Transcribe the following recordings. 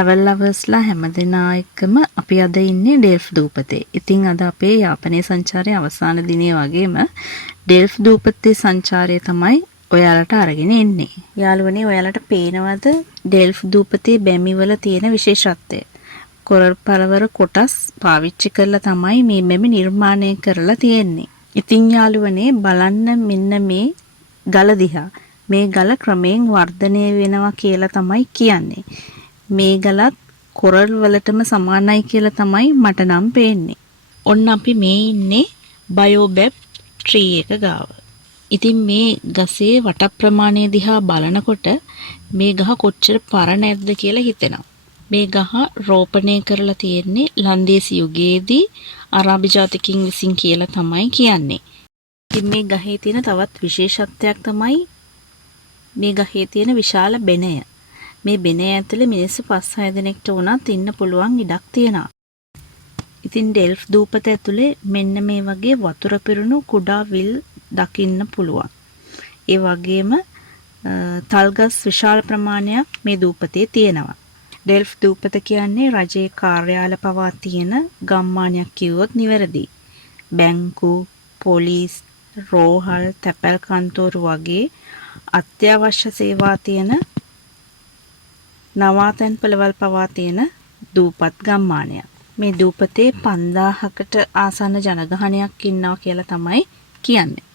travel lovers-ලා හැමදෙනා එක්කම අපි අද ඉන්නේ ඩෙල්ෆ් දූපතේ. ඉතින් අද අපේ යාපනයේ සංචාරයේ අවසාන දිනේ වගේම ඩෙල්ෆ් දූපතේ සංචාරය තමයි ඔයාලට අරගෙන එන්නේ. යාළුවනේ ඔයාලට පේනවද ඩෙල්ෆ් දූපතේ බැමිවල තියෙන විශේෂත්වය? කොරල් පළවර කොටස් පාවිච්චි කරලා තමයි මේ බැමි නිර්මාණය කරලා තියෙන්නේ. ඉතින් යාළුවනේ බලන්න මෙන්න මේ ගල දිහා. මේ ගල ක්‍රමයෙන් වර්ධනය වෙනවා කියලා තමයි කියන්නේ. මේ ගලත් කොරල් වලටම සමානයි කියලා තමයි මට නම් පේන්නේ. ඔන්න අපි මේ ඉන්නේ බයෝබැබ් ට්‍රී එක ගාව. ඉතින් මේ ගසේ වට ප්‍රමාණය දිහා බලනකොට මේ ගහ කොච්චර පරණ නැද්ද කියලා හිතෙනවා. මේ ගහ රෝපණය කරලා තියෙන්නේ ලන්දේසි යුගයේදී අරාබි ජාතිකින් විසින් කියලා තමයි කියන්නේ. ඉතින් මේ ගහේ තියෙන තවත් විශේෂත්වයක් තමයි මේ ගහේ තියෙන විශාල බෙනය. මේ බෙනය ඇතුලේ මිනිස්සු 5-6 දෙනෙක්ට වුණත් ඉන්න පුළුවන් ඉඩක් තියෙනවා. ඉතින් ඩෙල්ෆ් දූපත ඇතුලේ මෙන්න මේ වගේ වතුර පිරුණු කුඩා විල් දකින්න පුළුවන්. ඒ වගේම තල්ගස් විශාල ප්‍රමාණයක් මේ දූපතේ තියෙනවා. ඩෙල්ෆ් දූපත කියන්නේ රජයේ කාර්යාල පවා තියෙන ගම්මානයක් කිව්වොත් නිවැරදි. බැංකු, පොලිස්, රෝහල්, තැපැල් කන්තෝරු වගේ අත්‍යවශ්‍ය සේවා තියෙන නවාතැන් පළවල් පවා තියෙන දූපත් ගම්මානයක්. මේ දූපතේ 5000කට ආසන්න ජනගහනයක් ඉන්නවා කියලා තමයි කියන්නේ.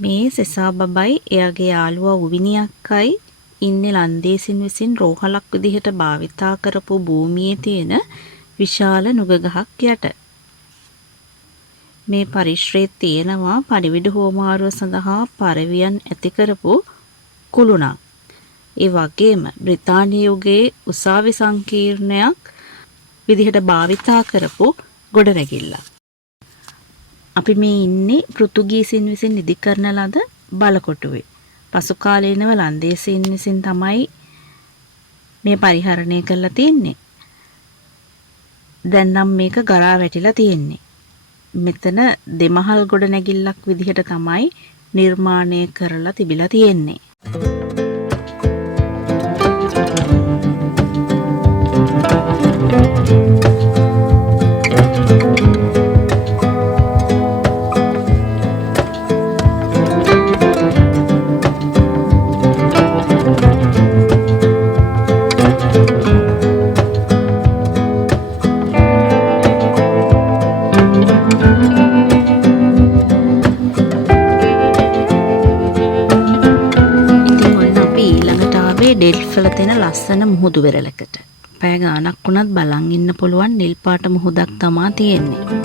මේ සෙසා බබයි එයාගේ යාළුවා උවිනි අක්කයි ඉන්නේ ලන්දේසින් විසින් රෝහලක් විදිහට භාවිතා කරපු භූමියේ තියෙන විශාල නුග ගහක් යට. මේ පරිශ්‍රයේ තියෙනවා පරිවිඩ හෝමාරුව සඳහා පරවියන් ඇති කරපු කුළුණක්. ඒ වගේම බ්‍රිතාන්‍ය යුගයේ උසාවි සංකීර්ණයක් විදිහට භාවිතා කරපු ගොඩනැගිල්ලක්. අපි මේ ඉන්නේ පෘතුගීසින් විසින් ඉදි කරන ලද බලකොටුවේ. පසු කාලීනව ලන්දේසීන් විසින් තමයි මේ පරිහරණය කරලා තියෙන්නේ. දැන් නම් මේක ගරා වැටිලා තියෙන්නේ. මෙතන දෙමහල් ගොඩනැගිල්ලක් විදිහට තමයි නිර්මාණය කරලා තිබිලා තියෙන්නේ. ඩෙල්ෆ් වල තියෙන ලස්සන මුහුදු වෙරළකට. පැය ගාණක් වුණත් බලන් ඉන්න පුළුවන් නිල් පාට මුහුදක් තමා තියෙන්නේ.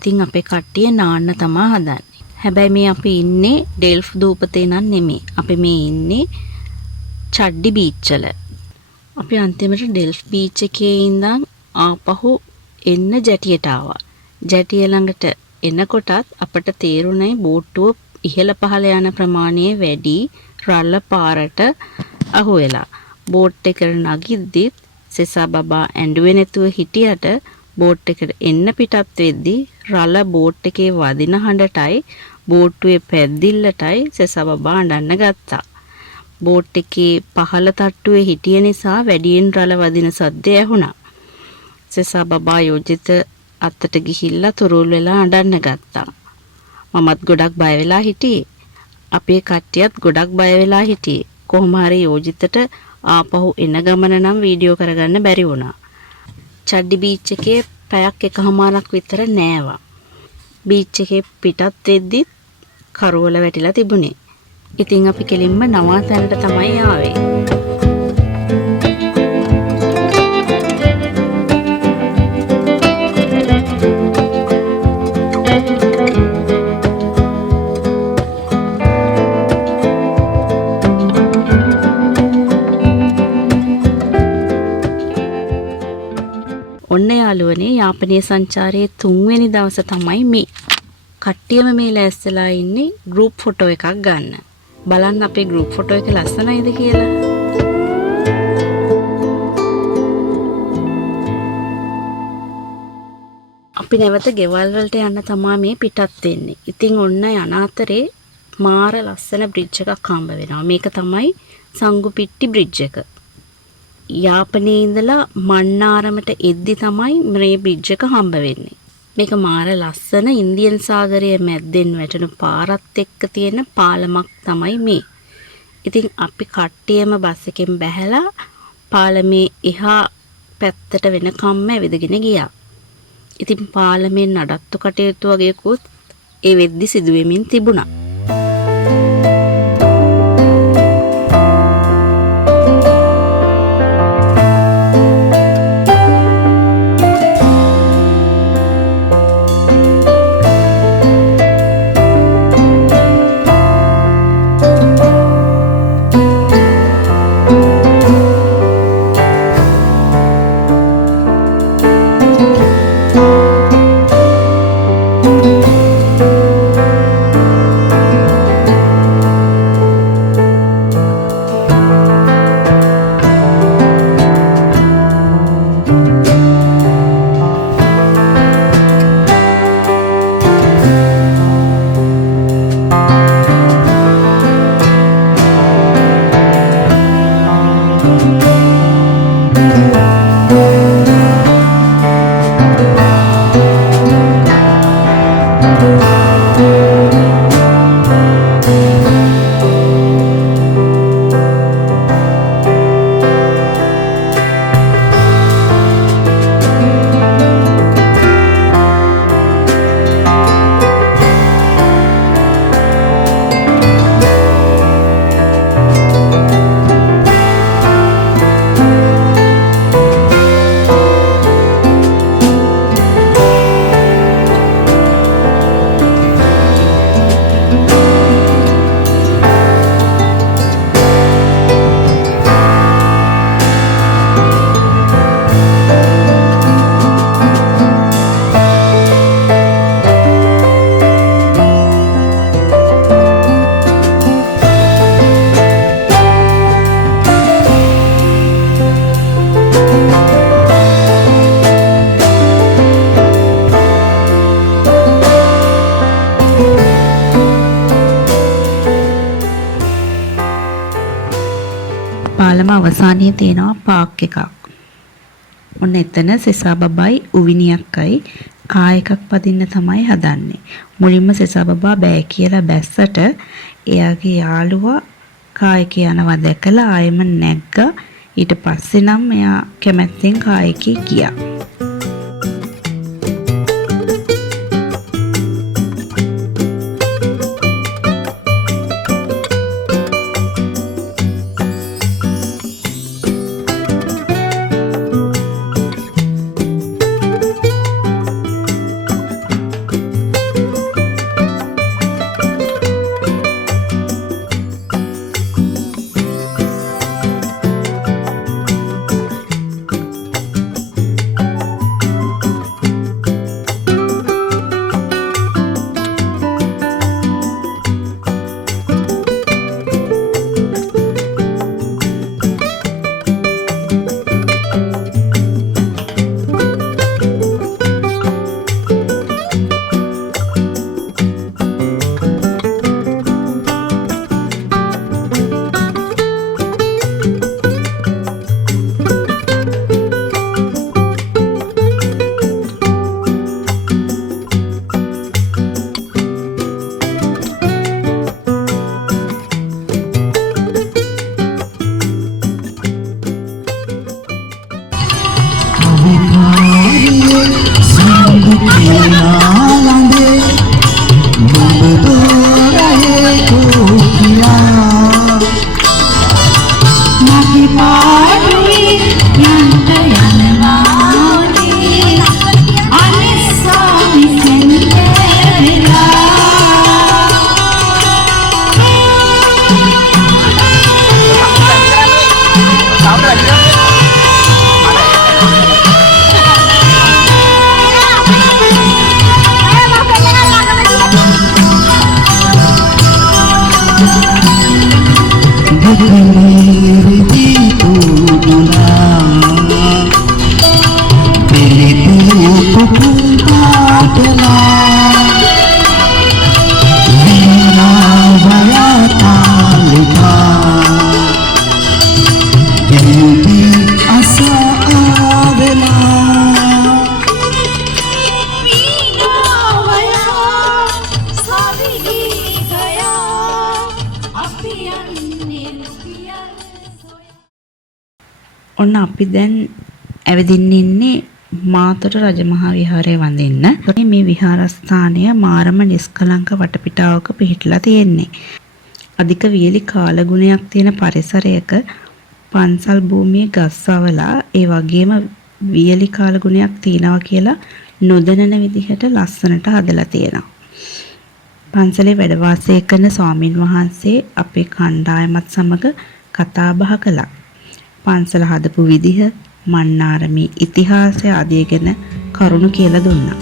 ඉතින් අපේ කට්ටිය නාන්න තමා හදන්නේ. හැබැයි මේ අපි ඉන්නේ ඩෙල්ෆ් දූපතේ නම් නෙමෙයි. අපි මේ ඉන්නේ චඩ්ඩි බීච් වල. අපි අන්තිමට ඩෙල්ෆ් බීච් එකේ ඉඳන් ආපහු එන්න ජැටියට ආවා. ජැටිය ළඟට එනකොටත් අපට තේරුණයි බෝට්ටුව ඉහළ පහළ යන ප්‍රමාණය වැඩි රළ පාරට අහු වෙලා. බෝට් එකට නගිද්දිත් සෙසා බබා ඇඬුවේ නැතුව හිටියට බෝට් එකට එන්න පිටත් වෙද්දී රළ බෝට් එකේ වදින හඬටයි බෝට්ටුවේ පැද්දිල්ලටයි සෙසා බබා අඬන්න ගත්තා. බෝට් එකේ පහළ තට්ටුවේ හිටිය නිසා වැඩියෙන් රළ වදින සද්ද ඇහුණා. සෙසා බබා යෝජිත අත්තට ගිහිල්ලා තුරුල් වෙලා අඬන්න ගත්තා. මමත් ගොඩක් බය වෙලා හිටියේ. අපේ කට්ටියත් ගොඩක් බය වෙලා හිටියේ. කොහොම හරි යෝජිතට ආපහු එන ගමන නම් වීඩියෝ කරගන්න බැරි වුණා. චඩ්ඩි බීච් එකේ පැයක් එකමාරක් විතර නෑවා. බීච් එකේ පිටත් වෙද්දි කරවල වැටිලා තිබුණේ. ඉතින් අපි කෙලින්ම නවාතැනට තමයි ආවේ. යාළුවනේ යාපනයේ සංචාරයේ 3 වෙනි දවස තමයි මේ. කට්ටියම මේ ලෑස්තිලා ඉන්නේ ගෲප් ෆොටෝ එකක් ගන්න. බලන්න අපේ ගෲප් ෆොටෝ එක ලස්සනයිද කියලා. අපි නැවත ගෙවල් වලට යන්න තමයි මේ පිටත් වෙන්නේ. ඉතින් ඔන්න යන අතරේ මාර ලස්සන බ්‍රිජ් එකක් හම්බ වෙනවා. මේක තමයි සංගුපිට්ටි බ්‍රිජ් එක. යාපනයේ ඉඳලා මන්නාරමට එද්දි තමයි මේ බ්‍රිජ් එක හම්බ වෙන්නේ. මේක මාර ලස්සන ඉන්දියන් සාගරයේ මැද්දෙන් වැටෙන පාරත් එක්ක තියෙන පාලමක් තමයි මේ. ඉතින් අපි කට්ටියම බස් එකෙන් බැහැලා පාලමේ එහා පැත්තට වෙනකම්ම ඇවිදගෙන ගියා. ඉතින් පාලමෙන් නඩත්තු කටයුතු වගේකුත් ඒ වෙද්දි සිදු වෙමින් තිබුණා. පාලම අවසානයේ තියෙනවා පාක් එකක්. ඔන්න එතන සෙසා බබයි උවිනියක්කයි කා එකක් පදින්න තමයි හදන්නේ. මුලින්ම සෙසා බබා බෑ කියලා බැස්සට එයාගේ යාළුවා කා එකේ යනවා දැකලා ආයෙම නැග්ගා. ඊට පස්සේ නම් එයා කැමැත්තෙන් කා එකේ ගියා. ඔන්න අපි දැන් ඇවිදින්න ඉන්නේ මාතොට රජමහා විහාරය වඳින්න. මේ විහාරස්ථානය මාරම නිස්කලංක වටපිටාවක පිහිටලා තියෙන්නේ. අධික වියලි කාලගුණයක් තියෙන පරිසරයක පන්සල් භූමියේ ගස්වලා ඒ වගේම වියලි කාලගුණයක් තියනවා කියලා නොදැනෙන විදිහට ලස්සනට හදලා තියෙනවා. පන්සලේ වැඩ වාසය කරන ස්වාමින් වහන්සේ අපේ කණ්ඩායමත් සමග කතා බහ කළා. පන්සල හදපු විදිහ, මන්නාරමේ ඉතිහාසය ආදී ගැන කරුණු කියලා දුන්නා.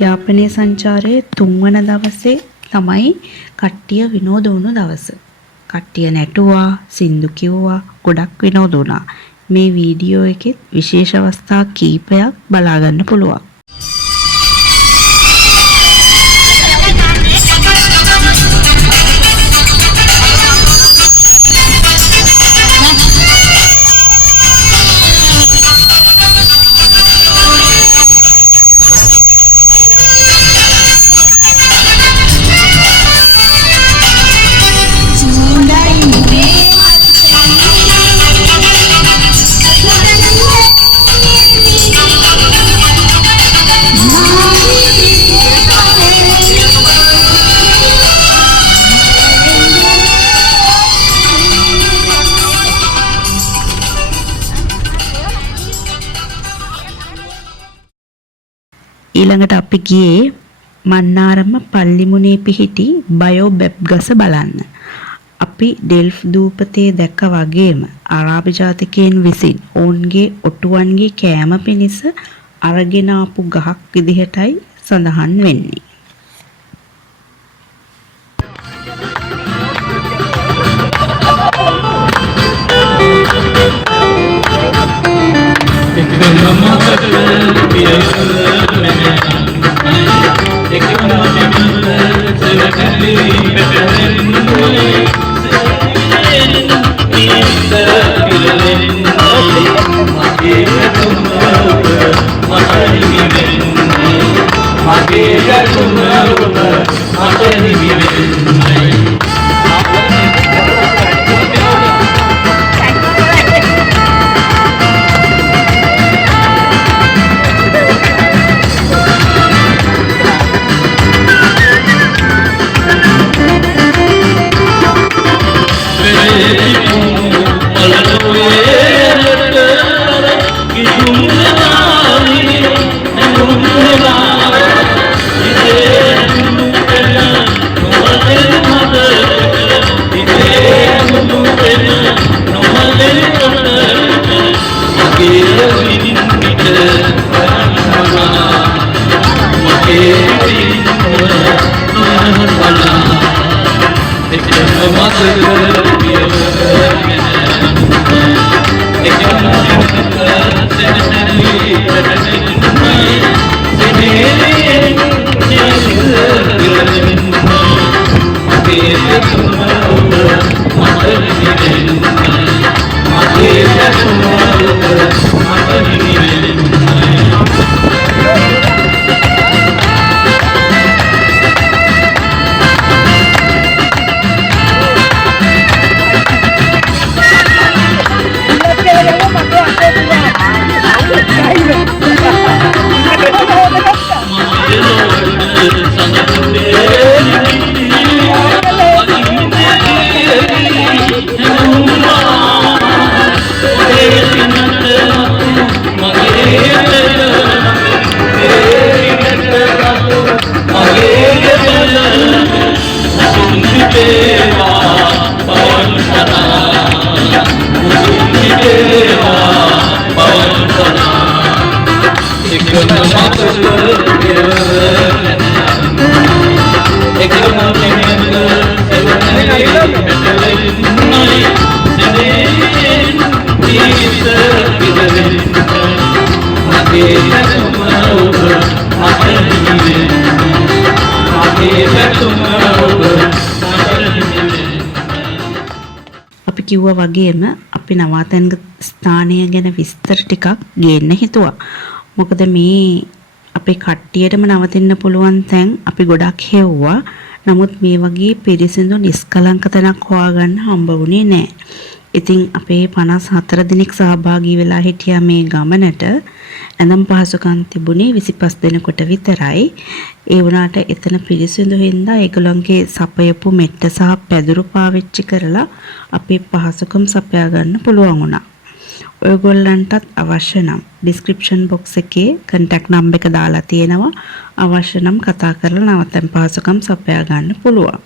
යාපනයේ සංචාරයේ 3 වන දවසේ තමයි කට්ටිය විනෝද වුණු දවස. කට්ටිය නැටුවා, සින්දු කිව්වා, ගොඩක් විනෝද වුණා. මේ වීඩියෝ එකේ විශේෂ අවස්ථා කීපයක් බලා ගන්න පුළුවන්. ඊළඟට අපි ගියේ මන්නාරම පල්ලිමුනේ පිහිටි බයෝබැබ් ගස බලන්න. අපි ඩෙල්ෆ් දූපතේ දැක්ක වගේම අරාබි ජාතිකයන් විසින් ඔවුන්ගේ ඔටුවන්ගේ කෑම පිණිස අරගෙන ආපු ගහක් විදිහටයි සඳහන් වෙන්නේ. අපි කිව්වා වගේම අපි නවාතැන් ස්ථානය ගැන විස්තර ටිකක් ගේන්න හිතුවා. මොකද මේ අපේ කට්ටියටම නවතින්න පුළුවන් තැන් අපි ගොඩක් හෙව්වා. නමුත් මේ වගේ පිරිසිදු නිස්කලංක තැනක් හොයාගන්න හම්බ වුණේ නැහැ. ඉතින් අපේ 54 දිනක් සහභාගී වෙලා හිටියා මේ ගමනට. ඇඳම් පහසුකම් තිබුණේ 25 දිනකට විතරයි. ඒ වුණාට එතන පිරිසිදු හින්දා ඒගොල්ලන්ගේ සපයපු මෙට්ට සහ පැදුරු පාවිච්චි කරලා අපේ පහසුකම් සපයා ගන්න පුළුවන් වුණා. ඔයගොල්ලන්ටත් අවශ්‍ය නම් ඩිස්ක්‍රිප්ෂන් බොක්ස් එකේ contact number එක දාලා තියෙනවා. අවශ්‍ය නම් කතා කරලා නවතැන් පහසුකම් සපයා ගන්න පුළුවන්.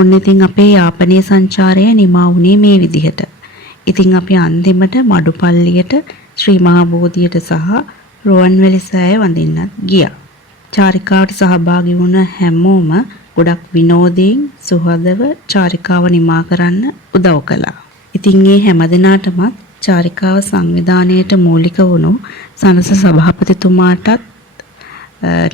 ඔන්න ඉතින් අපේ යාපනයේ සංචාරය නිමා වුණේ මේ විදිහට. ඉතින් අපි අන්තිමට මඩුපල්ලියට ශ්‍රී මහා බෝධියට සහ රුවන්වැලි සෑය වඳින්නත් ගියා. චාරිකාවට සහභාගී වුණ හැමෝම ගොඩක් විනෝදයෙන් සුහදව චාරිකාව නිමා කරන්න උදව් කළා. ඉතින් මේ හැමදෙනාටමත් චාරිකාව සංවිධානයට මූලික වුණු සනස සභාපතිතුමාටත්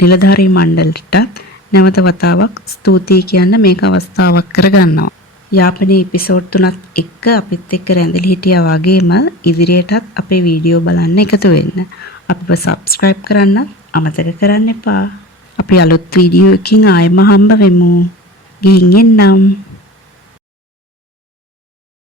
නිලධාරී මණ්ඩලයටත් නැවත වතාවක් ස්තුතියි කියන්න මේක අවස්ථාවක් කරගන්නවා. යාපනයේ එපිසෝඩ් 3ත් එක්ක අපිත් එක්ක රැඳිලා හිටියා වගේම ඉදිරියටත් අපේ වීඩියෝ බලන්න එකතු වෙන්න. අපිව subscribe කරන්න අමතක කරන්න එපා. අපි අලුත් වීඩියෝ එකකින් ආයෙම හම්බ වෙමු. ගිහින් එන්නම්.